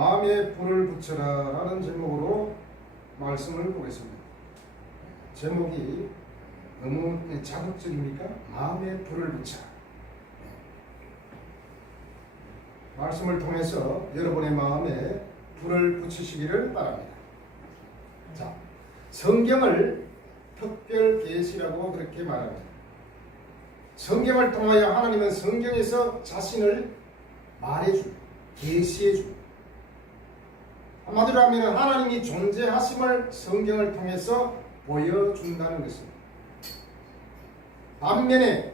마음에 불을 붙여라 라는 제목으로 말씀을 보겠습니다. 제목이 너무 자극적입니까? 마음에 불을 붙여라. 말씀을 통해서 여러분의 마음에 불을 붙이시기를 바랍니다. 자, 성경을 특별 계시라고 그렇게 말합니다. 성경을 통하여 하나님은 성경에서 자신을 말해줍니다. 계시해줍니다. 한마디로 하면 하나님이 존재하심을 성경을 통해서 보여준다는 것입니다. 반면에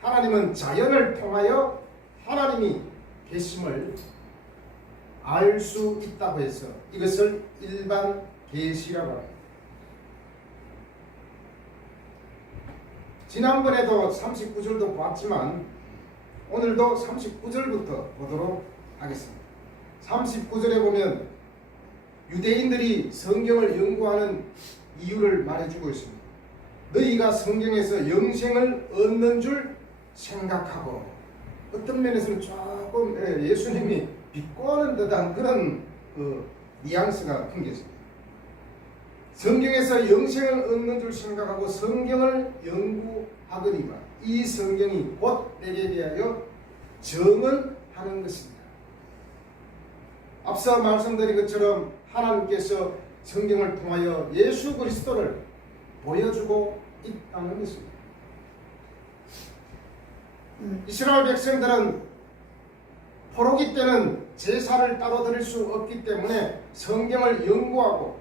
하나님은 자연을 통하여 하나님이 계심을 알 수 있다고 해서 이것을 일반 계시라고 합니다. 지난번에도 39절도 봤지만 오늘도 39절부터 보도록 하겠습니다. 39절에 보면 유대인들이 성경을 연구하는 이유를 말해주고 있습니다. 너희가 성경에서 영생을 얻는 줄 생각하고, 어떤 면에서는 조금 예수님이 비꼬는 듯한 그런 뉘앙스가 풍겼습니다. 성경에서 영생을 얻는 줄 생각하고 성경을 연구하거니와 이 성경이 곧 내게 대하여 증언하는 것입니다. 앞서 말씀드린 것처럼 하나님께서 성경을 통하여 예수 그리스도를 보여주고 있다는 것입니다. 이스라엘 백성들은 포로기 때는 제사를 따로 드릴 수 없기 때문에 성경을 연구하고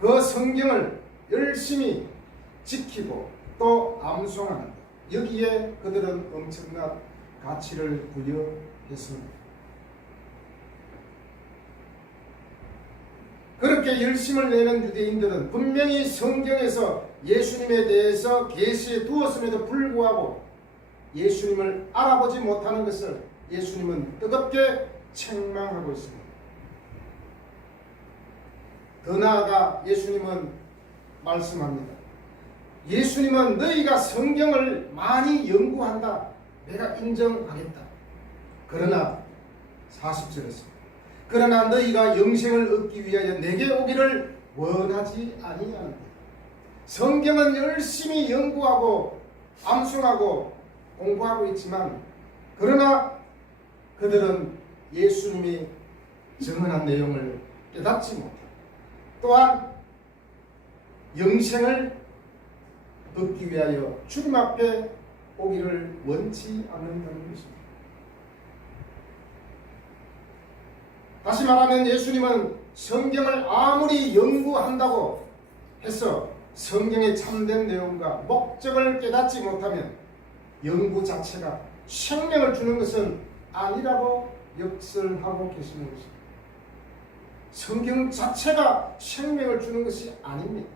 그 성경을 열심히 지키고 또 암송하는, 여기에 그들은 엄청난 가치를 부여했습니다. 그렇게 열심을 내는 유대인들은 분명히 성경에서 예수님에 대해서 계시해 두었음에도 불구하고 예수님을 알아보지 못하는 것을 예수님은 뜨겁게 책망하고 있습니다. 더 나아가 예수님은 말씀합니다. 예수님은 너희가 성경을 많이 연구한다, 내가 인정하겠다. 그러나 40절에서 그러나 너희가 영생을 얻기 위하여 내게 오기를 원하지 아니하는다. 성경은 열심히 연구하고 암송하고 공부하고 있지만 그러나 그들은 예수님이 증언한 내용을 깨닫지 못하고 또한 영생을 얻기 위하여 주님 앞에 오기를 원치 않는다는 것입니다. 다시 말하면 예수님은 성경을 아무리 연구한다고 해서 성경의 참된 내용과 목적을 깨닫지 못하면 연구 자체가 생명을 주는 것은 아니라고 역설하고 계시는 것입니다. 성경 자체가 생명을 주는 것이 아닙니다.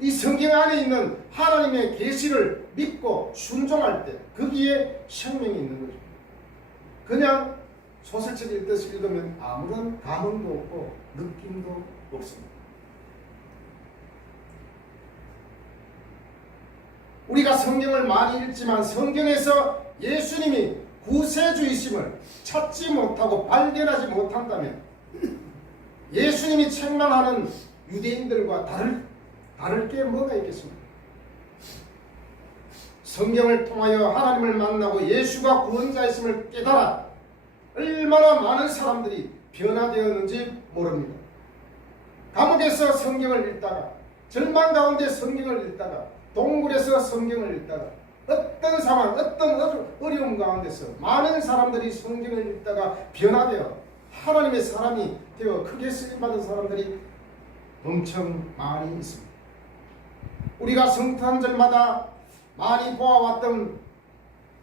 이 성경 안에 있는 하나님의 계시를 믿고 순종할 때 거기에 생명이 있는 거죠. 그냥 소설책 읽듯이 읽으면 아무런 감흥도 없고 느낌도 없습니다. 우리가 성경을 많이 읽지만 성경에서 예수님이 구세주이심을 찾지 못하고 발견하지 못한다면 예수님이 책망하는 유대인들과 다를 게 뭐가 있겠습니까? 성경을 통하여 하나님을 만나고 예수가 구원자이심을 깨달아 얼마나 많은 사람들이 변화되었는지 모릅니다. 감옥에서 성경을 읽다가, 절망 가운데 성경을 읽다가, 동굴에서 성경을 읽다가, 어떤 상황, 어떤 어려움 가운데서 많은 사람들이 성경을 읽다가 변화되어 하나님의 사람이 되어 크게 쓰임받은 사람들이 엄청 많이 있습니다. 우리가 성탄절마다 많이 보아왔던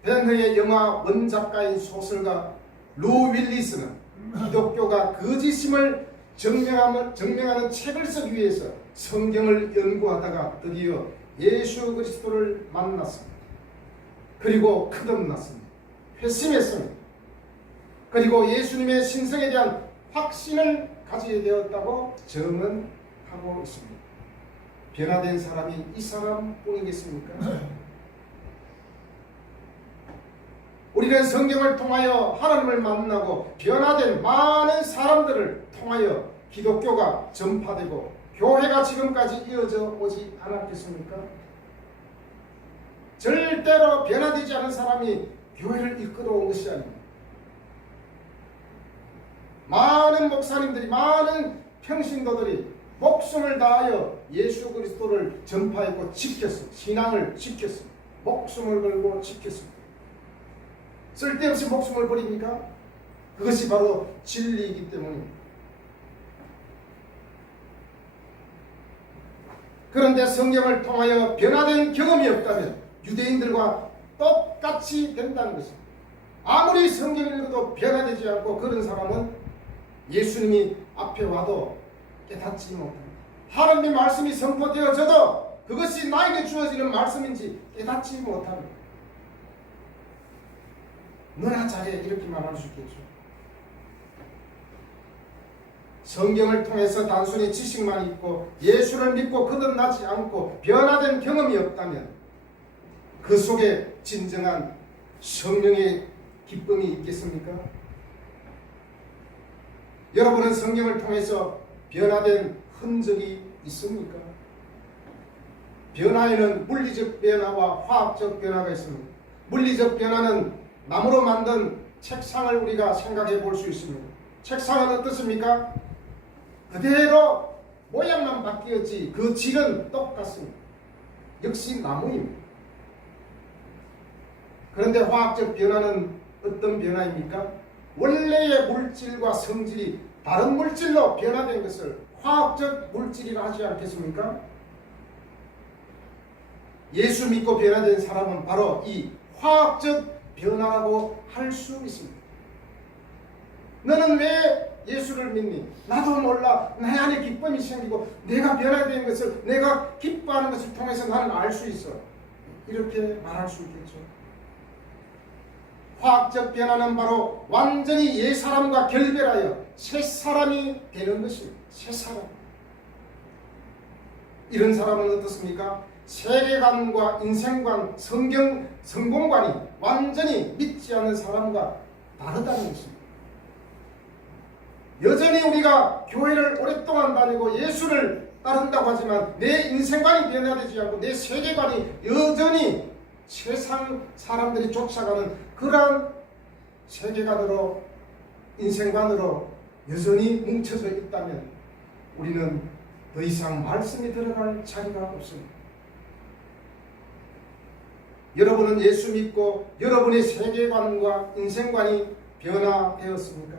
벤허의 영화 원작가인 소설가 루 윌리스는 기독교가 거짓임을 증명하는 책을 쓰기 위해서 성경을 연구하다가 드디어 예수 그리스도를 만났습니다. 그리고 거듭났습니다. 회심했습니다. 그리고 예수님의 신성에 대한 확신을 가지게 되었다고 증언하고 있습니다. 변화된 사람이 이 사람뿐이겠습니까? 우리는 성경을 통하여 하나님을 만나고 변화된 많은 사람들을 통하여 기독교가 전파되고 교회가 지금까지 이어져 오지 않았겠습니까? 절대로 변화되지 않은 사람이 교회를 이끌어온 것이 아닙니다. 많은 목사님들이, 많은 평신도들이 목숨을 다하여 예수 그리스도를 전파했고 지켰습니다. 신앙을 지켰습니다. 목숨을 걸고 지켰습니다. 쓸데없이 목숨을 버립니까? 그것이 바로 진리이기 때문입니다. 그런데 성경을 통하여 변화된 경험이 없다면 유대인들과 똑같이 된다는 것입니다. 아무리 성경을 읽어도 변화되지 않고 그런 사람은 예수님이 앞에 와도 깨닫지 못합니다. 하나님의 말씀이 선포되어져도 그것이 나에게 주어지는 말씀인지 깨닫지 못합니다. 너나 잘해 이렇게 말할 수 있겠죠. 성경을 통해서 단순히 지식만 있고 예수를 믿고 거듭나지 않고 변화된 경험이 없다면 그 속에 진정한 성령의 기쁨이 있겠습니까? 여러분은 성경을 통해서 변화된 흔적이 있습니까? 변화에는 물리적 변화와 화학적 변화가 있습니다. 물리적 변화는 나무로 만든 책상을 우리가 생각해 볼 수 있습니다. 책상은 어떻습니까? 그대로 모양만 바뀌었지 그 질은 똑같습니다. 역시 나무입니다. 그런데 화학적 변화는 어떤 변화입니까? 원래의 물질과 성질이 다른 물질로 변화된 것을 화학적 물질이라 하지 않겠습니까? 예수 믿고 변화된 사람은 바로 이 화학적 변화라고 할 수 있습니다. 너는 왜 예수를 믿니? 나도 몰라. 내 안에 기쁨이 생기고 내가 변화된 것을, 내가 기뻐하는 것을 통해서 나는 알 수 있어. 이렇게 말할 수 있겠죠. 화학적 변화는 바로 완전히 옛 사람과 결별하여 새 사람이 되는 것입니다. 새 사람. 이런 사람은 어떻습니까? 세계관과 인생관, 성공관이 완전히 믿지 않는 사람과 다르다는 것입니다. 여전히 우리가 교회를 오랫동안 다니고 예수를 따른다고 하지만 내 인생관이 변화되지 않고 내 세계관이 여전히 세상 사람들이 쫓아가는 그러한 세계관으로, 인생관으로 여전히 뭉쳐져 있다면 우리는 더 이상 말씀이 들어갈 자리가 없습니다. 여러분은 예수 믿고 여러분의 세계관과 인생관이 변화되었습니까?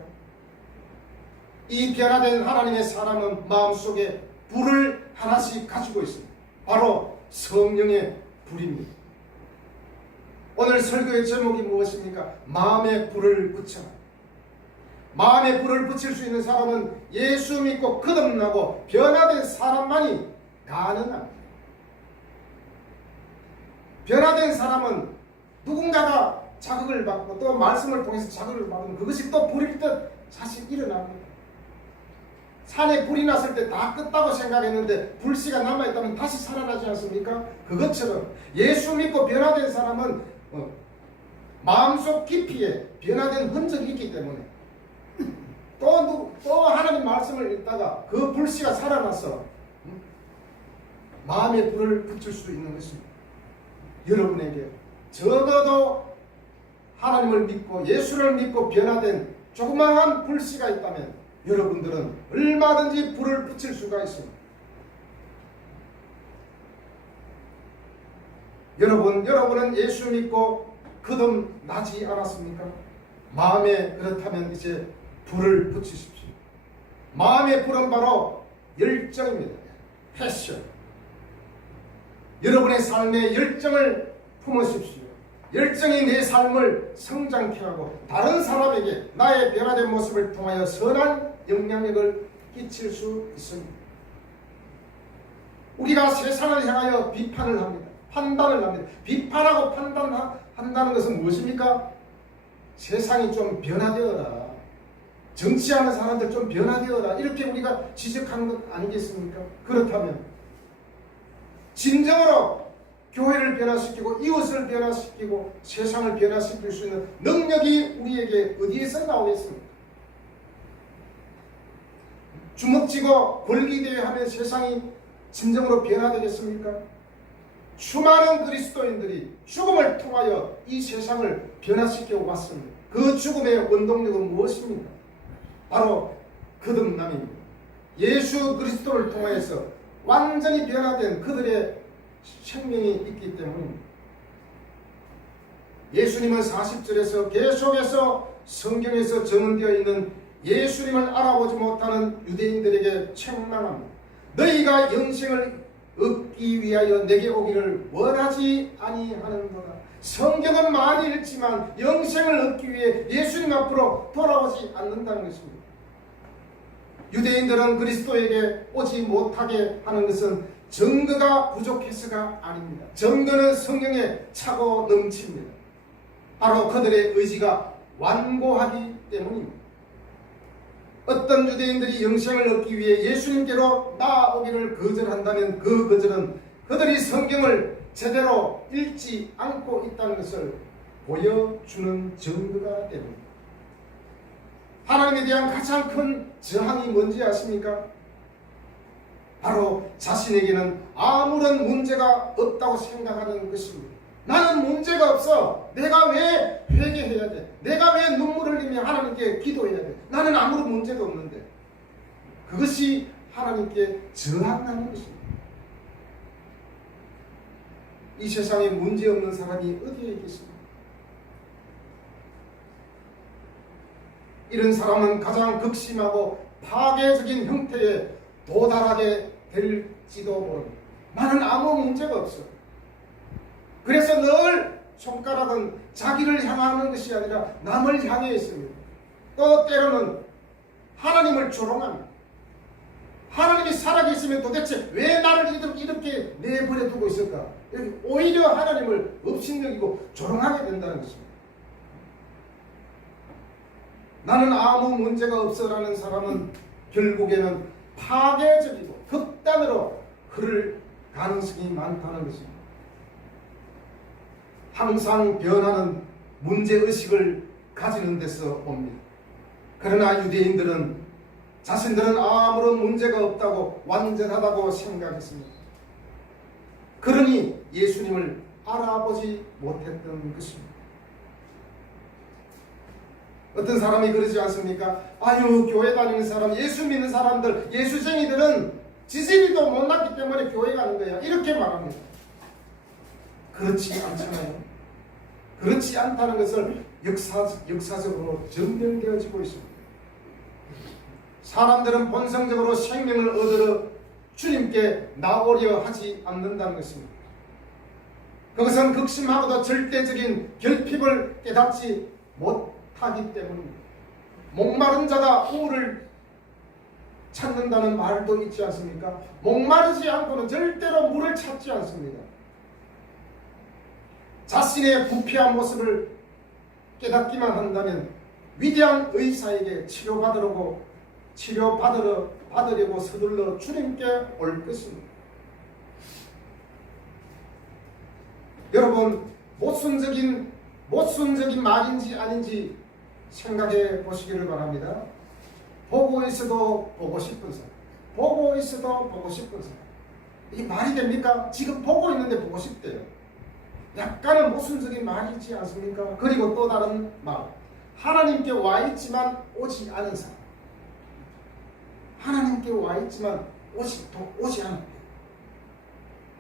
이 변화된 하나님의 사람은 마음속에 불을 하나씩 가지고 있습니다. 바로 성령의 불입니다. 오늘 설교의 제목이 무엇입니까? 마음에 불을 붙여라. 마음에 불을 붙일 수 있는 사람은 예수 믿고 거듭나고 변화된 사람만이 가능합니다. 변화된 사람은 누군가가 자극을 받고 또 말씀을 통해서 자극을 받으면 그것이 또 불일 듯 사실 일어납니다. 산에 불이 났을 때 다 껐다고 생각했는데 불씨가 남아있다면 다시 살아나지 않습니까? 그것처럼 예수 믿고 변화된 사람은 마음속 깊이에 변화된 흔적이 있기 때문에 또 하나님 말씀을 읽다가 그 불씨가 살아나서 마음에 불을 붙일 수 있는 것입니다. 여러분에게 적어도 하나님을 믿고 예수를 믿고 변화된 조그마한 불씨가 있다면 여러분들은 얼마든지 불을 붙일 수가 있습니다. 여러분은 예수 믿고 거듭나지 않았습니까? 마음에 그렇다면 이제 불을 붙이십시오. 마음의 불은 바로 열정입니다. 패션. 여러분의 삶에 열정을 품으십시오. 열정이 내 삶을 성장케 하고 다른 사람에게 나의 변화된 모습을 통하여 선한 영향력을 끼칠 수 있습니다. 우리가 세상을 향하여 비판을 합니다. 판단을 합니다. 비판하고 판단한다는 것은 무엇입니까? 세상이 좀 변화되어라. 정치하는 사람들 좀 변화되어라. 이렇게 우리가 지적하는 것 아니겠습니까? 그렇다면 진정으로 교회를 변화시키고 이웃을 변화시키고 세상을 변화시킬 수 있는 능력이 우리에게 어디에서 나오겠습니까? 주먹쥐고 권리대회 하면 세상이 진정으로 변화되겠습니까? 수많은 그리스도인들이 죽음을 통하여 이 세상을 변화시켜 왔습니다. 그 죽음의 원동력은 무엇입니까? 바로 거듭남입니다. 예수 그리스도를 통하여서 완전히 변화된 그들의 생명이 있기 때문입니다. 예수님은 40절에서 계속해서 성경에서 정언되어 있는 예수님을 알아보지 못하는 유대인들에게 책망합니다. 너희가 영생을 얻기 위하여 내게 오기를 원하지 아니하는도다. 성경은 많이 읽지만 영생을 얻기 위해 예수님 앞으로 돌아오지 않는다는 것입니다. 유대인들은 그리스도에게 오지 못하게 하는 것은 증거가 부족해서가 아닙니다. 증거는 성경에 차고 넘칩니다. 바로 그들의 의지가 완고하기 때문입니다. 어떤 유대인들이 영생을 얻기 위해 예수님께로 나아오기를 거절한다면 그 거절은 그들이 성경을 제대로 읽지 않고 있다는 것을 보여주는 증거가 됩니다. 하나님에 대한 가장 큰 저항이 뭔지 아십니까? 바로 자신에게는 아무런 문제가 없다고 생각하는 것입니다. 나는 문제가 없어. 내가 왜 회개해야 돼? 내가 왜 눈물을 흘리며 하나님께 기도해야 돼? 나는 아무런 문제도 없는데. 그것이 하나님께 저항하는 것입니다. 이 세상에 문제 없는 사람이 어디에 있겠습니까? 이런 사람은 가장 극심하고 파괴적인 형태에 도달하게 될지도 모릅니다. 나는 아무 문제가 없어. 그래서 늘 손가락은 자기를 향하는 것이 아니라 남을 향해 있습니다. 또 때로는 하나님을 조롱합니다. 하나님이 살아계시면 도대체 왜 나를 이렇게 내버려 두고 있을까? 오히려 하나님을 업신여기고 조롱하게 된다는 것입니다. 나는 아무 문제가 없어라는 사람은 결국에는 파괴적이고 극단으로 흐를 가능성이 많다는 것입니다. 항상 변하는 문제의식을 가지는 데서 옵니다. 그러나 유대인들은 자신들은 아무런 문제가 없다고 완전하다고 생각했습니다. 그러니 예수님을 알아보지 못했던 것입니다. 어떤 사람이 그러지 않습니까? 아유, 교회 다니는 사람, 예수 믿는 사람들, 예수쟁이들은 지지리도 못났기 때문에 교회 가는 거야. 이렇게 말합니다. 그렇지 않잖아요. 그렇지 않다는 것을 역사적으로 증명되어지고 있습니다. 사람들은 본성적으로 생명을 얻으러 주님께 나오려 하지 않는다는 것입니다. 그것은 극심하고도 절대적인 결핍을 깨닫지 못하기 때문입니다. 목마른 자가 우를 찾는다는 말도 있지 않습니까? 목마르지 않고는 절대로 물을 찾지 않습니다. 자신의 부패한 모습을 깨닫기만 한다면 위대한 의사에게 치료받으려고 서둘러 주님께 올 것입니다. 여러분, 모순적인 말인지 아닌지 생각해 보시기를 바랍니다. 보고 있어도 보고 싶은 사람, 보고 있어도 보고 싶은 사람. 이게 말이 됩니까? 지금 보고 있는데 보고 싶대요. 약간은 모순적인 말이지 않습니까? 그리고 또 다른 말, 하나님께 와 있지만 오지 않은 사람. 하나님께 와 있지만 오지 않은.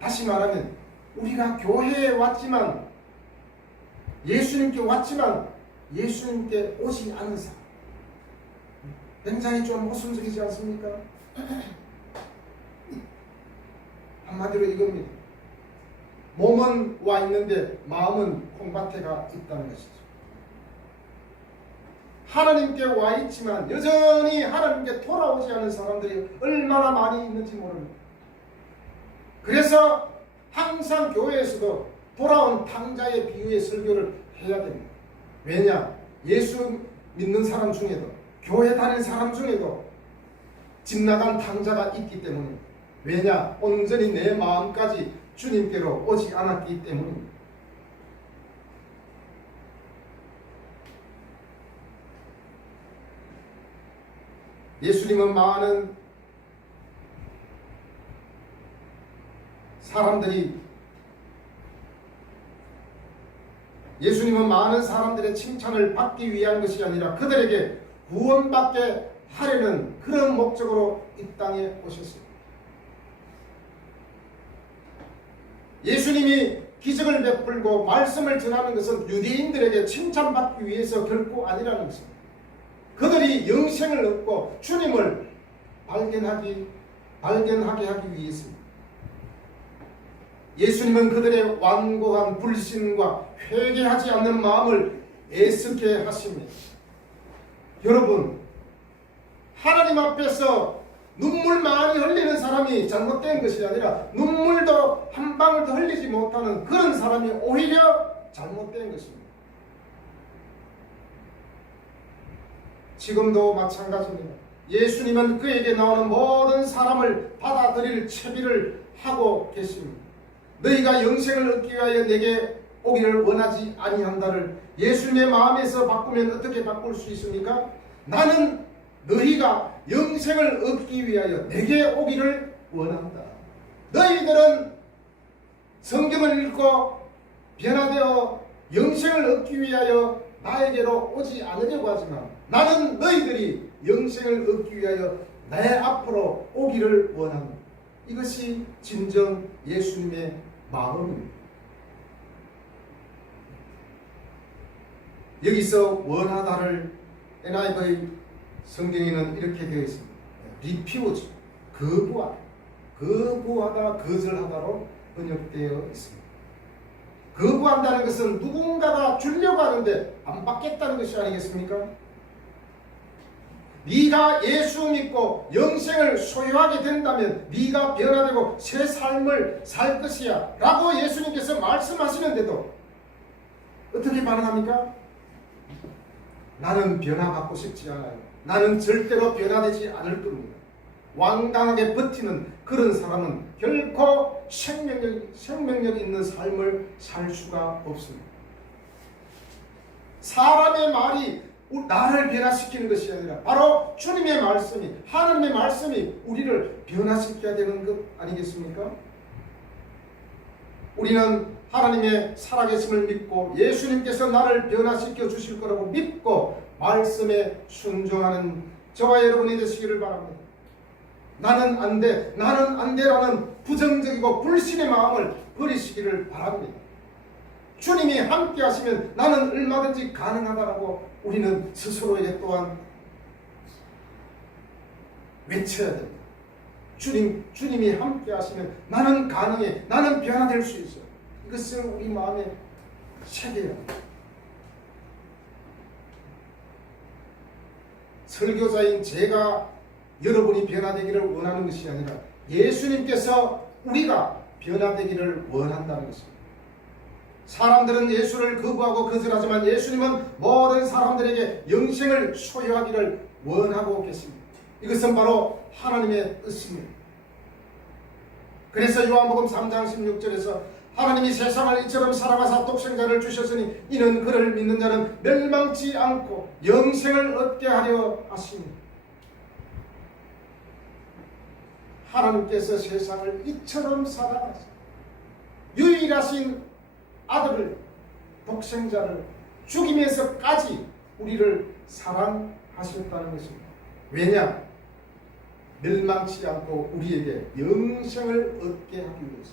다시 말하면 우리가 교회에 왔지만 예수님께 왔지만 예수님께 오지 않은 사람. 굉장히 좀 모순적이지 않습니까? 한마디로 이겁니다. 몸은 와 있는데 마음은 콩밭에가 있다는 것이죠. 하나님께 와 있지만 여전히 하나님께 돌아오지 않은 사람들이 얼마나 많이 있는지 모릅니다. 그래서 항상 교회에서도 돌아온 탕자의 비유의 설교를 해야 됩니다. 왜냐? 예수 믿는 사람 중에도 교회 다니는 사람 중에도 집 나간 탕자가 있기 때문입니다. 왜냐? 온전히 내 마음까지 주님께로 오지 않았기 때문입니다. 예수님은 많은 사람들의 칭찬을 받기 위한 것이 아니라 그들에게 구원받게 하려는 그런 목적으로 이 땅에 오셨습니다. 예수님이 기적을 베풀고 말씀을 전하는 것은 유대인들에게 칭찬받기 위해서 결코 아니라는 것입니다. 그들이 영생을 얻고 주님을 발견하게 하기 위해서입니다. 예수님은 그들의 완고한 불신과 회개하지 않는 마음을 애쓰게 하십니다. 여러분, 하나님 앞에서 눈물 많이 흘리는 사람이 잘못된 것이 아니라 눈물도 한 방울도 흘리지 못하는 그런 사람이 오히려 잘못된 것입니다. 지금도 마찬가지입니다. 예수님은 그에게 나오는 모든 사람을 받아들일 채비를 하고 계십니다. 너희가 영생을 얻기 위하여 내게 오기를 원하지 아니한다를 예수님의 마음에서 바꾸면 어떻게 바꿀 수 있습니까? 나는 너희가 영생을 얻기 위하여 내게 오기를 원한다. 너희들은 성경을 읽고 변화되어 영생을 얻기 위하여 나에게로 오지 않으려고 하지만 나는 너희들이 영생을 얻기 위하여 내 앞으로 오기를 원한다. 이것이 진정 예수님의 마음입니다. 여기서 원하다를 NIV 성경에는 이렇게 되어 있습니다. refuse, 거부하다, 거절하다로 번역되어 있습니다. 거부한다는 것은 누군가가 주려고 하는데 안 받겠다는 것이 아니겠습니까? 네가 예수 믿고 영생을 소유하게 된다면 네가 변화되고 새 삶을 살 것이야 라고 예수님께서 말씀하시는데도 어떻게 반응합니까? 나는 변화받고 싶지 않아요. 나는 절대로 변화되지 않을 겁니다. 완강하게 버티는 그런 사람은 결코 생명력 있는 삶을 살 수가 없습니다. 사람의 말이 나를 변화시키는 것이 아니라 바로 주님의 말씀이, 하나님의 말씀이 우리를 변화시켜야 되는 것 아니겠습니까? 우리는 하나님의 살아계심을 믿고 예수님께서 나를 변화시켜 주실 거라고 믿고 말씀에 순종하는 저와 여러분이 되시기를 바랍니다. 나는 안 돼, 나는 안 돼라는 부정적이고 불신의 마음을 버리시기를 바랍니다. 주님이 함께 하시면 나는 얼마든지 가능하다라고 우리는 스스로에게 또한 외쳐야 됩니다. 주님이 함께 하시면 나는 가능해, 나는 변화될 수 있어. 이것을 우리 마음에 새겨야 합니다. 설교자인 제가 여러분이 변화되기를 원하는 것이 아니라 예수님께서 우리가 변화되기를 원한다는 것입니다. 사람들은 예수를 거부하고 거절하지만 예수님은 모든 사람들에게 영생을 소유하기를 원하고 계십니다. 이것은 바로 하나님의 뜻입니다. 그래서 요한복음 3장 16절에서 하나님이 세상을 이처럼 사랑하사 독생자를 주셨으니 이는 그를 믿는 자는 멸망치 않고 영생을 얻게 하려 하십니다. 하나님께서 세상을 이처럼 사랑하사 유일하신 아들을, 독생자를 죽이면서까지 우리를 사랑하셨다는 것입니다. 왜냐? 멸망치 않고 우리에게 영생을 얻게 하기 위해서,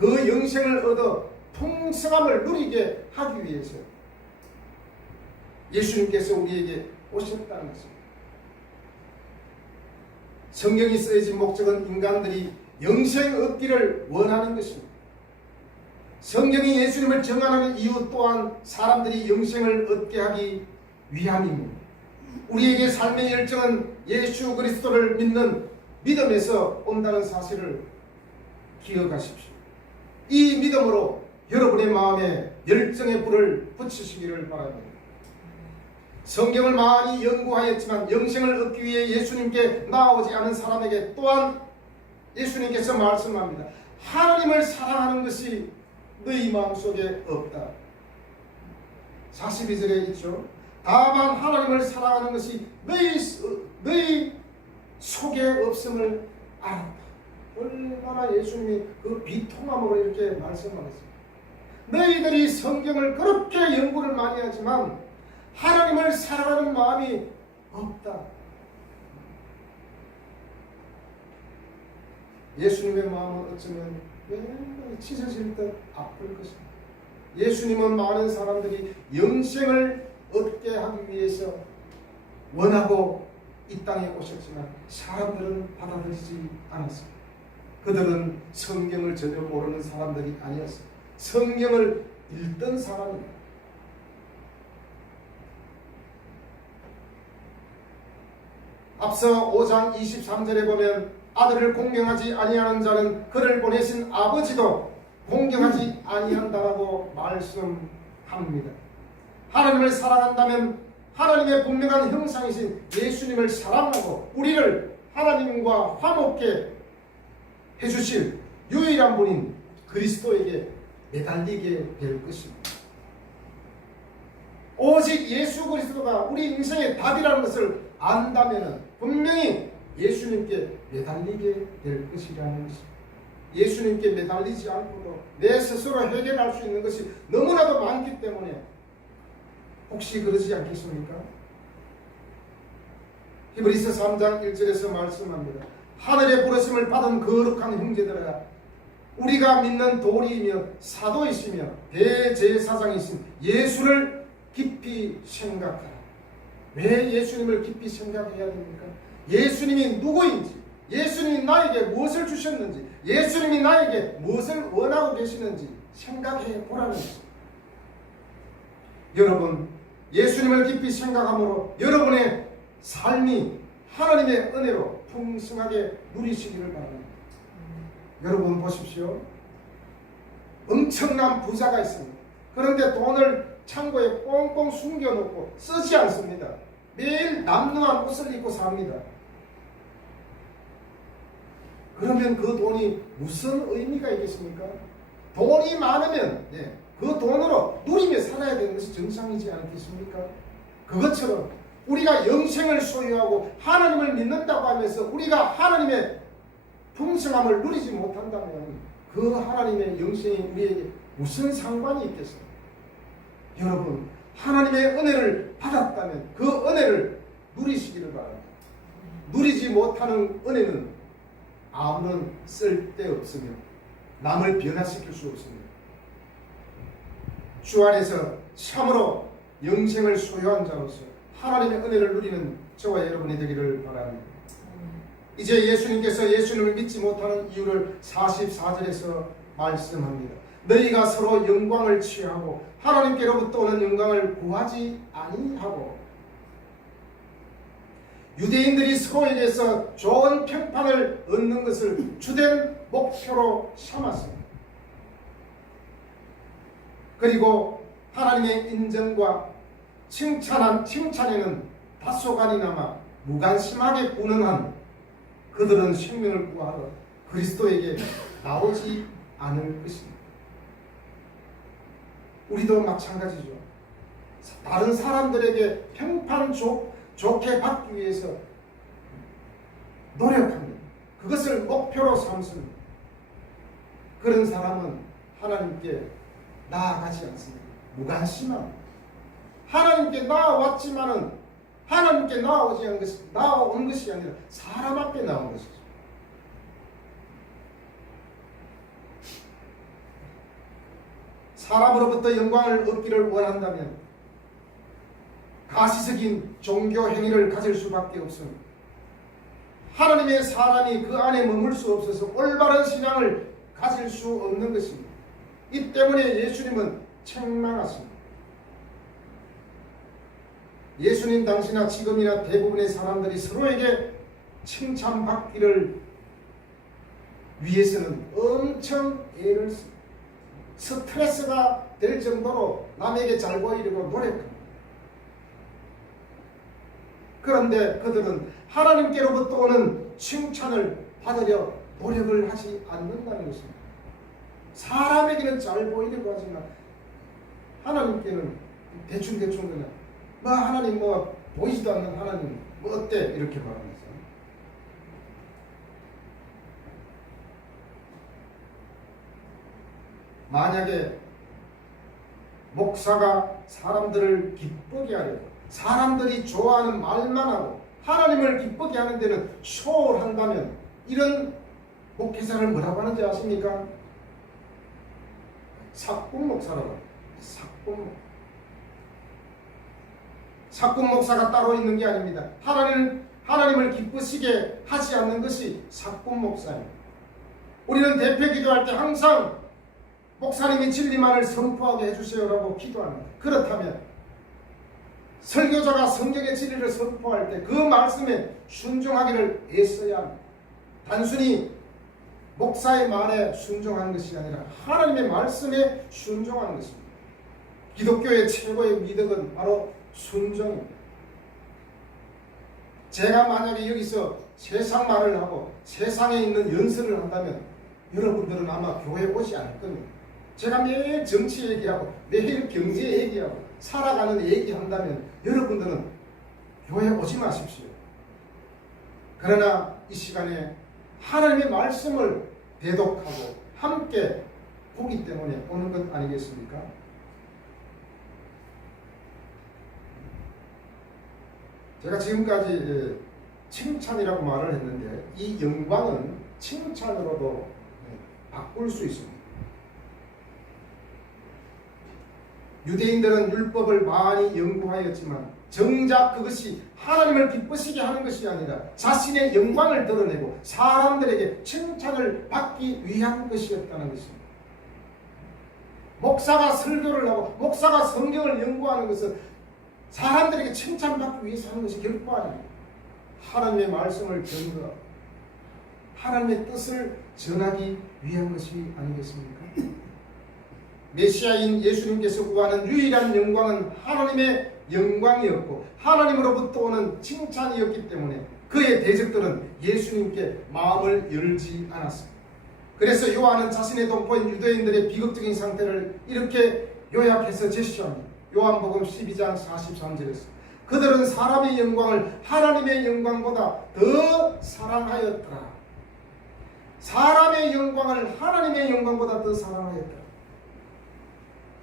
그 영생을 얻어 풍성함을 누리게 하기 위해서 예수님께서 우리에게 오셨다는 것입니다. 성경이 쓰여진 목적은 인간들이 영생 얻기를 원하는 것입니다. 성경이 예수님을 정하는 이유 또한 사람들이 영생을 얻게 하기 위함입니다. 우리에게 삶의 열정은 예수 그리스도를 믿는 믿음에서 온다는 사실을 기억하십시오. 이 믿음으로 여러분의 마음에 열정의 불을 붙이시기를 바랍니다. 성경을 많이 연구하였지만 영생을 얻기 위해 예수님께 나아오지 않은 사람에게 또한 예수님께서 말씀합니다. 하나님을 사랑하는 것이 너희 마음속에 없다. 42절에 있죠. 다만 하나님을 사랑하는 것이 너희 속에 없음을 알았다. 얼마나 예수님이 그 비통함으로 이렇게 말씀하셨습니다. 너희들이 성경을 그렇게 연구를 많이 하지만 하나님을 사랑하는 마음이 없다. 예수님의 마음은 어쩌면 매일 찢어질 듯 아플 것입니다. 예수님은 많은 사람들이 영생을 얻게 하기 위해서 원하고 이 땅에 오셨지만 사람들은 받아들이지 않았습니다. 그들은 성경을 전혀 모르는 사람들이 아니었습니다. 성경을 읽던 사람입니다. 앞서 5장 23절에 보면 아들을 공경하지 아니하는 자는 그를 보내신 아버지도 공경하지 아니한다라고 말씀합니다. 하나님을 사랑한다면 하나님의 분명한 형상이신 예수님을 사랑하고 우리를 하나님과 화목케 해주실 유일한 분인 그리스도에게 매달리게 될 것입니다. 오직 예수 그리스도가 우리 인생의 답이라는 것을 안다면 분명히 예수님께 매달리게 될 것이라는 것입니다. 예수님께 매달리지 않고도 내 스스로 해결할 수 있는 것이 너무나도 많기 때문에 혹시 그러지 않겠습니까? 히브리서 3장 1절에서 말씀합니다. 하늘의 부르심을 받은 거룩한 형제들아, 우리가 믿는 도리이며 사도이시며 대제사장이신 예수를 깊이 생각하라. 왜 예수님을 깊이 생각해야 됩니까? 예수님이 누구인지, 예수님이 나에게 무엇을 주셨는지, 예수님이 나에게 무엇을 원하고 계시는지 생각해 보라는 것입니다. 여러분, 예수님을 깊이 생각함으로 여러분의 삶이 하나님의 은혜로 풍성하게 누리시기를 바랍니다. 여러분 보십시오. 엄청난 부자가 있습니다. 그런데 돈을 창고에 꽁꽁 숨겨놓고 쓰지 않습니다. 매일 남루한 옷을 입고 삽니다. 그러면 그 돈이 무슨 의미가 있겠습니까? 돈이 많으면 그 돈으로 누리며 살아야 되는 것이 정상이지 않겠습니까? 그것처럼 우리가 영생을 소유하고 하나님을 믿는다고 하면서 우리가 하나님의 풍성함을 누리지 못한다면 그 하나님의 영생이 우리에게 무슨 상관이 있겠습니까? 여러분, 하나님의 은혜를 받았다면 그 은혜를 누리시기를 바랍니다. 누리지 못하는 은혜는 아무런 쓸데없으며 남을 변화시킬 수 없습니다. 주 안에서 참으로 영생을 소유한 자로서 하나님의 은혜를 누리는 저와 여러분이 되기를 바랍니다. 이제 예수님께서 예수님을 믿지 못하는 이유를 44절에서 말씀합니다. 너희가 서로 영광을 취하고 하나님께로부터 오는 영광을 구하지 아니하고 유대인들이 서로에게서 좋은 평판을 얻는 것을 주된 목표로 삼았습니다. 그리고 하나님의 인정과 칭찬에는 다소간이나마 무관심하게 분응한 그들은 생명을 구하러 그리스도에게 나오지 않을 것입니다. 우리도 마찬가지죠. 다른 사람들에게 평판 좋게 받기 위해서 노력합니다. 그것을 목표로 삼습니다. 그런 사람은 하나님께 나아가지 않습니다. 무관심합니다. 하나님께 나아왔지만은 하나님께 나아온 것이 아니라 사람 앞에 나온 것이죠. 사람으로부터 영광을 얻기를 원한다면 가시적인 종교 행위를 가질 수밖에 없습니다. 하나님의 사람이 그 안에 머물 수 없어서 올바른 신앙을 가질 수 없는 것입니다. 이 때문에 예수님은 책망하십니다. 예수님 당시나 지금이나 대부분의 사람들이 서로에게 칭찬받기를 위해서는 엄청 애를 씁니다. 스트레스가 될 정도로 남에게 잘 보이려고 노력합니다. 그런데 그들은 하나님께로부터 오는 칭찬을 받으려 노력을 하지 않는다는 것입니다. 사람에게는 잘 보이려고 하지만 하나님께는 대충대충 그냥 뭐 하나님 뭐 보이지도 않는 하나님 뭐 어때 이렇게 말하면서 만약에 목사가 사람들을 기쁘게 하려고 사람들이 좋아하는 말만 하고 하나님을 기쁘게 하는 데는 소홀한다면 이런 목회자를 뭐라고 하는지 아십니까? 사꾼 목사라고 합니다. 사꾼 목사가 따로 있는 게 아닙니다. 하나님을 기쁘시게 하지 않는 것이 사꾼 목사입니다. 우리는 대표 기도할 때 항상 목사님이 진리만을 선포하게 해주세요라고 기도합니다. 그렇다면 설교자가 성경의 진리를 선포할 때 그 말씀에 순종하기를 애써야 합니다. 단순히 목사의 말에 순종하는 것이 아니라 하나님의 말씀에 순종하는 것입니다. 기독교의 최고의 미덕은 바로 순종입니다. 제가 만약에 여기서 세상 말을 하고 세상에 있는 연설을 한다면 여러분들은 아마 교회에 오지 않을 겁니다. 제가 매일 정치 얘기하고 매일 경제 얘기하고 살아가는 얘기한다면 여러분들은 교회에 오지 마십시오. 그러나 이 시간에 하나님의 말씀을 대독하고 함께 보기 때문에 오는 것 아니겠습니까? 제가 지금까지 칭찬이라고 말을 했는데 이 영광은 칭찬으로도 바꿀 수 있습니다. 유대인들은 율법을 많이 연구하였지만 정작 그것이 하나님을 기쁘시게 하는 것이 아니라 자신의 영광을 드러내고 사람들에게 칭찬을 받기 위한 것이었다는 것입니다. 목사가 설교를 하고 목사가 성경을 연구하는 것은 사람들에게 칭찬받기 위해서 하는 것이 결코 아닙니다. 하나님의 말씀을 전하고 하나님의 뜻을 전하기 위한 것이 아니겠습니까? 메시아인 예수님께서 구하는 유일한 영광은 하나님의 영광이었고 하나님으로부터 오는 칭찬이었기 때문에 그의 대적들은 예수님께 마음을 열지 않았습니다. 그래서 요한은 자신의 동포인 유대인들의 비극적인 상태를 이렇게 요약해서 제시합니다. 요한복음 12장 43절에서 그들은 사람의 영광을 하나님의 영광보다 더 사랑하였더라. 사람의 영광을 하나님의 영광보다 더 사랑하였더라.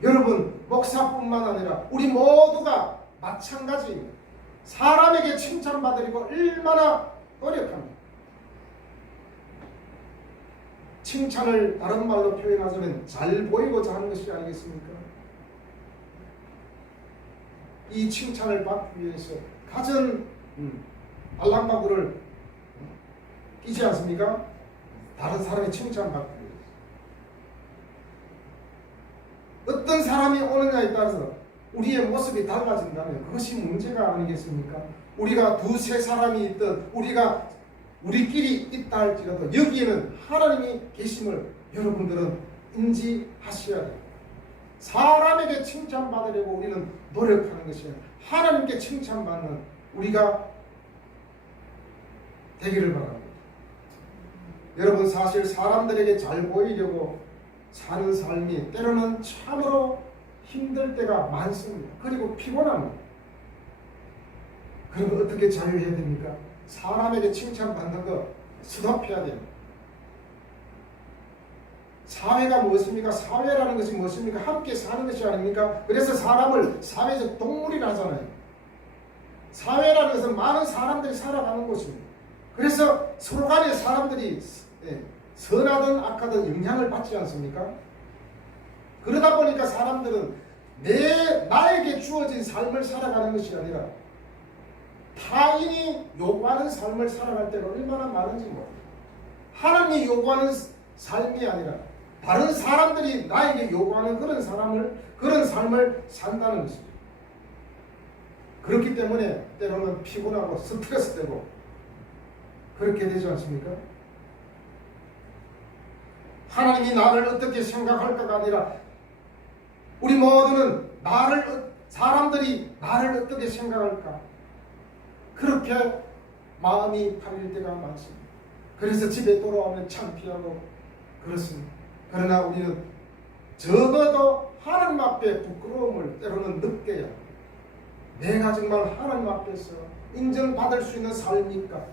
여러분, 목사뿐만 아니라 우리 모두가 마찬가지입니다. 사람에게 칭찬받으려고 얼마나 노력합니다. 칭찬을 다른 말로 표현하자면 잘 보이고자 하는 것이 아니겠습니까? 이 칭찬을 받기 위해서 가진 알랑방구를 끼지 않습니까? 다른 사람의 칭찬받기 위해서. 어떤 사람이 오느냐에 따라서 우리의 모습이 달라진다면 그것이 문제가 아니겠습니까? 우리가 두세 사람이 있든 우리끼리 있다 할지라도 여기에는 하나님이 계심을 여러분들은 인지하셔야 돼요. 사람에게 칭찬받으려고 우리는 노력하는 것이 아니라 하나님께 칭찬받는 우리가 되기를 바랍니다. 여러분, 사실 사람들에게 잘 보이려고 사는 삶이 때로는 참으로 힘들 때가 많습니다. 그리고 피곤합니다. 그러면 어떻게 자유해야 됩니까? 사람에게 칭찬받는 거 스톱해야 됩니다. 사회가 무엇입니까? 사회라는 것이 무엇입니까? 함께 사는 것이 아닙니까? 그래서 사람을 사회적 동물이라 하잖아요. 사회라는 것은 많은 사람들이 살아가는 곳입니다. 그래서 서로 간에 사람들이 선하든 악하든 영향을 받지 않습니까? 그러다 보니까 사람들은 나에게 주어진 삶을 살아가는 것이 아니라 타인이 요구하는 삶을 살아갈 때가 얼마나 많은지 모릅니다. 하나님이 요구하는 삶이 아니라 다른 사람들이 나에게 요구하는 그런 삶을 산다는 것입니다. 그렇기 때문에 때로는 피곤하고 스트레스되고 그렇게 되지 않습니까? 하나님이 나를 어떻게 생각할까가 아니라 우리 모두는 사람들이 나를 어떻게 생각할까? 그렇게 마음이 팔릴 때가 많습니다. 그래서 집에 돌아오면 창피하고 그렇습니다. 그러나 우리는 적어도 하나님 앞에 부끄러움을 때로는 느껴야 합니다. 내가 정말 하나님 앞에서 인정받을 수 있는 삶입니까?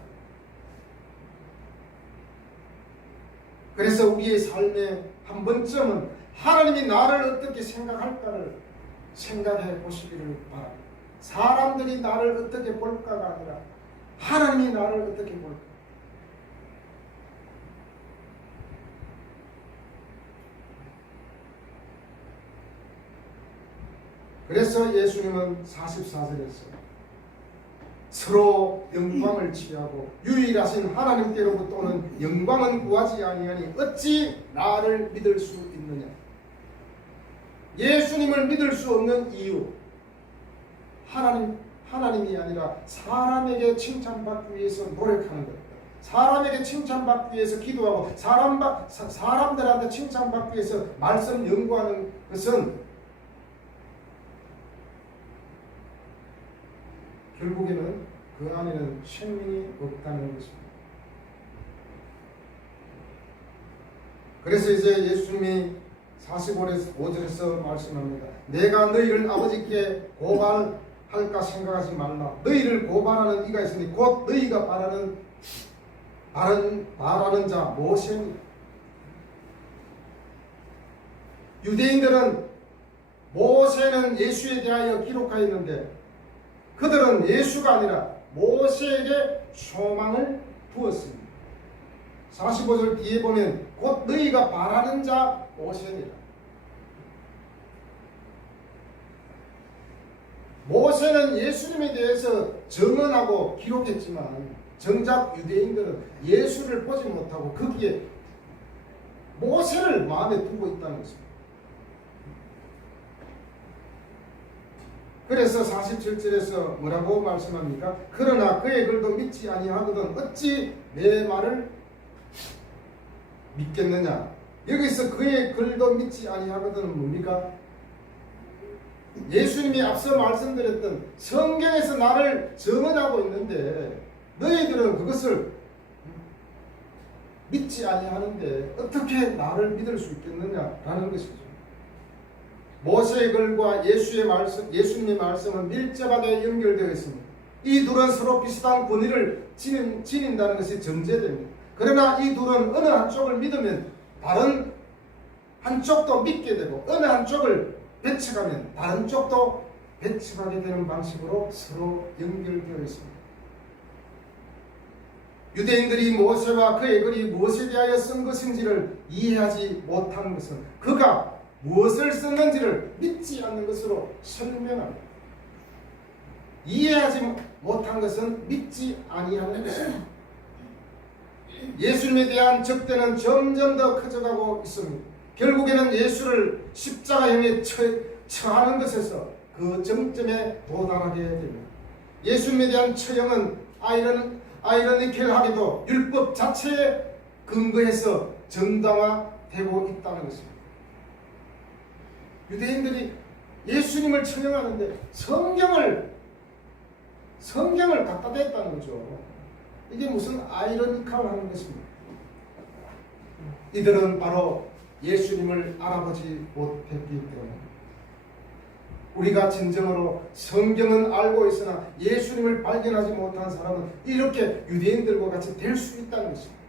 그래서 우리의 삶에 한 번쯤은 하나님이 나를 어떻게 생각할까를 생각해 보시기를 바랍니다. 사람들이 나를 어떻게 볼까가 아니라 하나님이 나를 어떻게 볼까. 그래서 예수님은 44절에서 서로 영광을 취하고 유일하신 하나님께로부터 오는 영광은 구하지 아니하니 어찌 나를 믿을 수 있느냐. 예수님을 믿을 수 없는 이유, 하나님이 아니라 사람에게 칭찬받기 위해서 노력하는 것, 사람에게 칭찬받기 위해서 기도하고 사람들한테 칭찬받기 위해서 말씀 연구하는 것은 결국에는 그 안에는 생명이 없다는 것입니다. 그래서 이제 예수님이 45절에서 말씀합니다. 내가 너희를 아버지께 고발할까 생각하지 말라. 너희를 고발하는 이가 있으니 곧 너희가 바라는 자 모세니. 유대인들은 모세는 예수에 대하여 기록하였는데 그들은 예수가 아니라 모세에게 소망을 두었습니다. 45절 뒤에 보면 곧 너희가 바라는 자 모세니라. 모세는 예수님에 대해서 증언하고 기록했지만 정작 유대인들은 예수를 보지 못하고 거기에 모세를 마음에 두고 있다는 것입니다. 그래서 47절에서 뭐라고 말씀합니까? 그러나 그의 글도 믿지 아니하거든 어찌 내 말을 믿겠느냐. 여기서 그의 글도 믿지 아니하거든은 뭡니까? 예수님이 앞서 말씀드렸던 성경에서 나를 증언하고 있는데 너희들은 그것을 믿지 아니하는데 어떻게 나를 믿을 수 있겠느냐라는 것이죠. 모세의 글과 예수님의 말씀은 밀접하게 연결되어 있습니다. 이 둘은 서로 비슷한 권위를 지닌다는 것이 전제됩니다. 그러나 이 둘은 어느 한쪽을 믿으면 다른 한쪽도 믿게 되고 어느 한쪽을 배척하면 다른 쪽도 배척하게 되는 방식으로 서로 연결되어 있습니다. 유대인들이 모세와 그의 글이 무엇에 대하여 쓴 것인지를 이해하지 못한 것은 그가 무엇을 썼는지를 믿지 않는 것으로 설명합니다. 이해하지 못한 것은 믿지 아니하는 것입니다. 예수님에 대한 적대는 점점 더 커져가고 있습니다. 결국에는 예수를 십자가형에 처하는 것에서 그 정점에 도달하게 됩니다. 예수님에 대한 처형은 아이러니컬하게도 율법 자체에 근거해서 정당화되고 있다는 것입니다. 유대인들이 예수님을 처형하는데 성경을 갖다 댔다는 거죠. 이게 무슨 아이러니컬한 것입니다. 이들은 바로 예수님을 알아보지 못했기 때문에 우리가 진정으로 성경은 알고 있으나 예수님을 발견하지 못한 사람은 이렇게 유대인들과 같이 될 수 있다는 것입니다.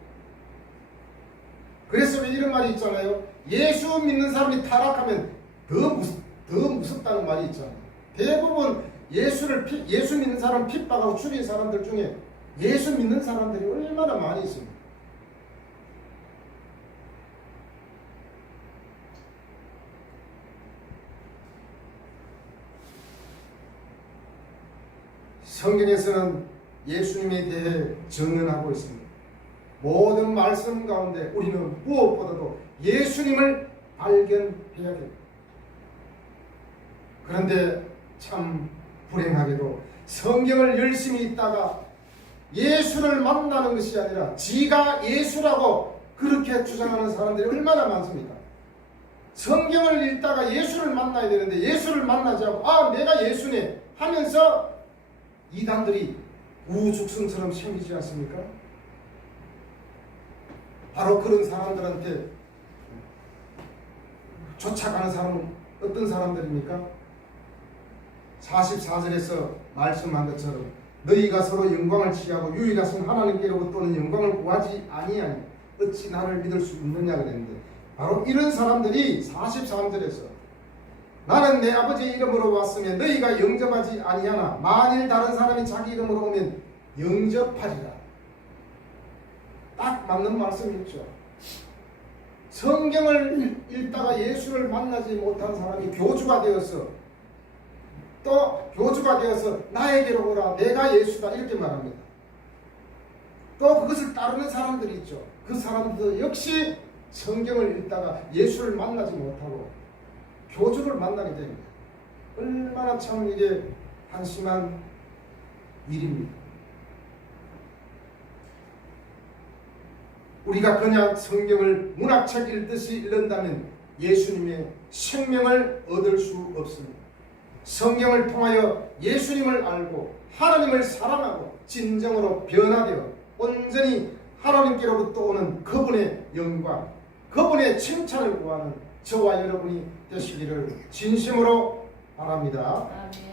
그래서 왜 이런 말이 있잖아요. 예수 믿는 사람이 타락하면 더 무섭다는 말이 있잖아요. 대부분 예수 믿는 사람 핍박하고 죽인 사람들 중에 예수 믿는 사람들이 얼마나 많이 있습니다. 성경에서는 예수님에 대해 증언하고 있습니다. 모든 말씀 가운데 우리는 무엇보다도 예수님을 발견해야 됩니다. 그런데 참 불행하게도 성경을 열심히 읽다가 예수를 만나는 것이 아니라 지가 예수라고 그렇게 주장하는 사람들이 얼마나 많습니까? 성경을 읽다가 예수를 만나야 되는데 예수를 만나지 않고 내가 예수네 하면서 이단들이 우죽순처럼 생기지 않습니까? 바로 그런 사람들한테 쫓아가는 사람은 어떤 사람들입니까? 44절에서 말씀한 것처럼 너희가 서로 영광을 취하고 유일하신 하나님께로부터는 영광을 구하지 아니하니 어찌 나를 믿을 수 있느냐 그랬는데, 바로 이런 사람들이 43절에서 나는 내 아버지의 이름으로 왔으면 너희가 영접하지 아니하나 만일 다른 사람이 자기 이름으로 오면 영접하리라. 딱 맞는 말씀이죠. 성경을 읽다가 예수를 만나지 못한 사람이 교주가 되어서 또 교주가 되어서 나에게로 오라 내가 예수다 이렇게 말합니다. 또 그것을 따르는 사람들이 있죠. 그 사람도 역시 성경을 읽다가 예수를 만나지 못하고 교주를 만나게 됩니다. 얼마나 참 이게 한심한 일입니다. 우리가 그냥 성경을 문학책 읽듯이 읽는다면 예수님의 생명을 얻을 수 없습니다. 성경을 통하여 예수님을 알고 하나님을 사랑하고 진정으로 변화되어 온전히 하나님께로부터 오는 그분의 영광, 그분의 칭찬을 구하는 저와 여러분이 되시기를 진심으로 바랍니다. 아멘.